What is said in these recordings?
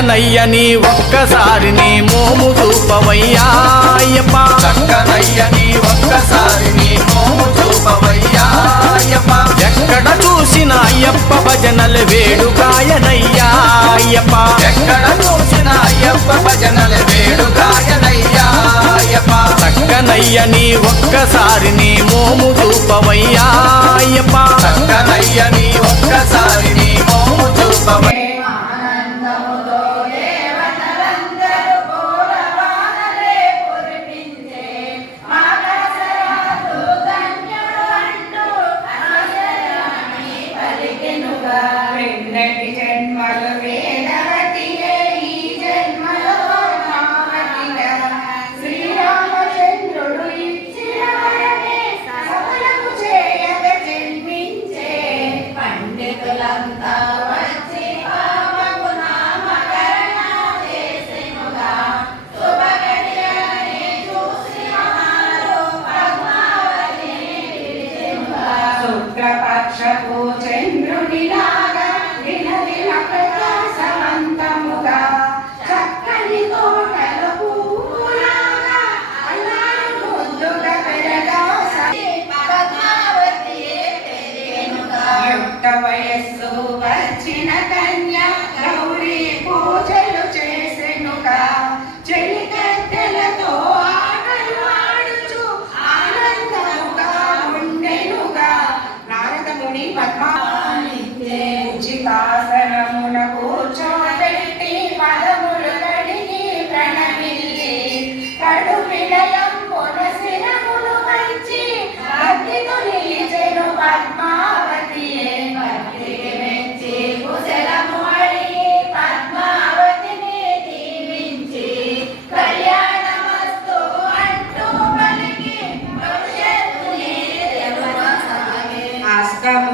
చక్కనయ్యని ఒక్కసారి నీ మోము చూపవయ్యా అయ్యప్ప చక్కనయ్యని ఒక్కసారి నీ మోము చూపవయ్యా అయ్యప్ప ఎక్కడ చూసిన అయ్యప్ప భజనలు వేడుగాయనయ్యా అయ్యప్ప ఎక్కడ చూసిన అయ్యప్ప భజనలు వేడుగాయనయ్యా అయ్యప్ప చక్కనయ్యని ఒక్కసారి నీ మోము చూపవయ్యా అయ్యప్ప చక్కనయ్యని ఒక్కసారి నీ మోము చూపవయ్యా వయస్సు వచ్చిన కన్య గౌరీ పూజలు చేసెనుగా చెలికత్తెలతో ఆటలు ఆడుచు ఆనందముగా ఉండెనుగా నారదముని పద్మానిత్యే ఉచితాసనమున కూర్చోబెట్టి పదములు కడిగి ప్రణమిల్లి కడు వినయం పునశిరములు వంచి భక్తితో నిలిచెను పద్మావతి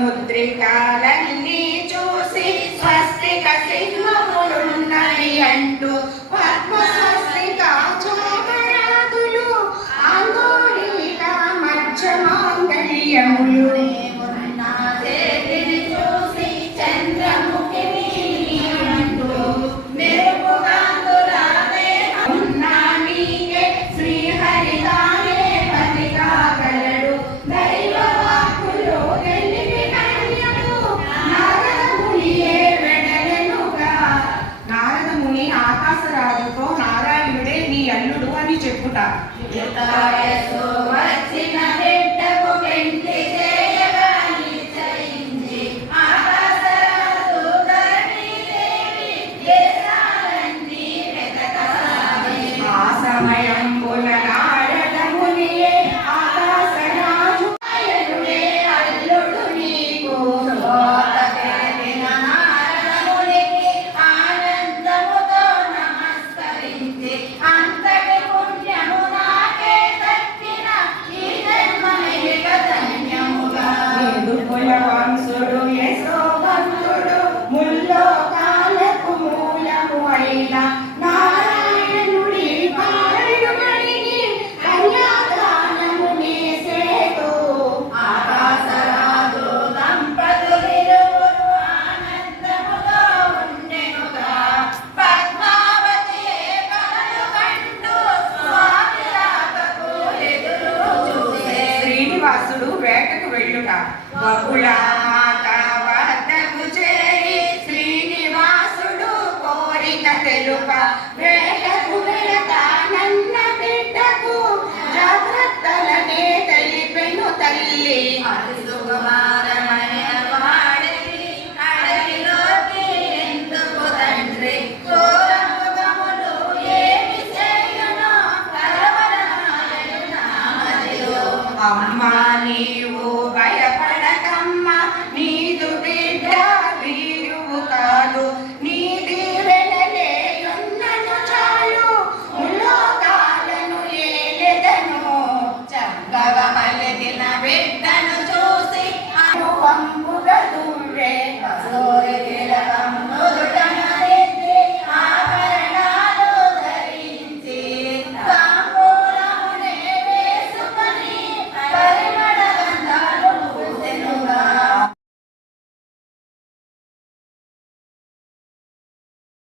ముద్రికాలన్నీ చూసి స్వస్తిక సింహములున్నాయి అంటూ పద్మస్వస్తిక చోమరాదులు ఆందోళన మధ్య మాంగళ్యములు చూసి చంద్రముఖిని అంటూ మెరుపుగాంతులానే ఉన్నా నీకే శ్రీహరితానే పతి కాగలడు దైవ వాక్కులో నారదముని ఆకాశరాజుతో నారాయణుడే నీ అల్లుడు అని చెప్పుట ఆ సమయం నారదమునియే ఆకాశరాజు అల్లుడు నీకు వంశుడు యశోవంతుడు ముల్లోకాలకు మూలము అయిన నారాయణుడి పారడు కడిగి కన్యాదానము చేసేదు ఆకాశరాజు దంపతులిరువురు ఆనందముతో ఉండెనుగా పద్మావతి కలలు కంటూ స్వామి రాకకు ఎదురు చూసే శ్రీనివాసుడు వేటకు వెళ్ళుట బహుళ మాత వద్దకు చేరి శ్రీనివాసుడు కోరిక తెలుప వేటకు వెళతానన్న బిడ్డకు జాగ్రత్తలనే తెలిపెను తల్లి సుకుమారమైన వాడికి అడవిలోకి ఎందుకు తండ్రి ఘోరముఖములు ఏమి చేయునో కలవరమాయను నామదిలో అమ్మా నీవు భయపడకమ్మ నీదు బిడ్డ వీరువు కాదు నీ దీవెనలే ఉన్నను చాలు ముల్లోకాలను ఏలెదను చక్కగా మలగిన బిడ్డను చూసి అనువంపుగదు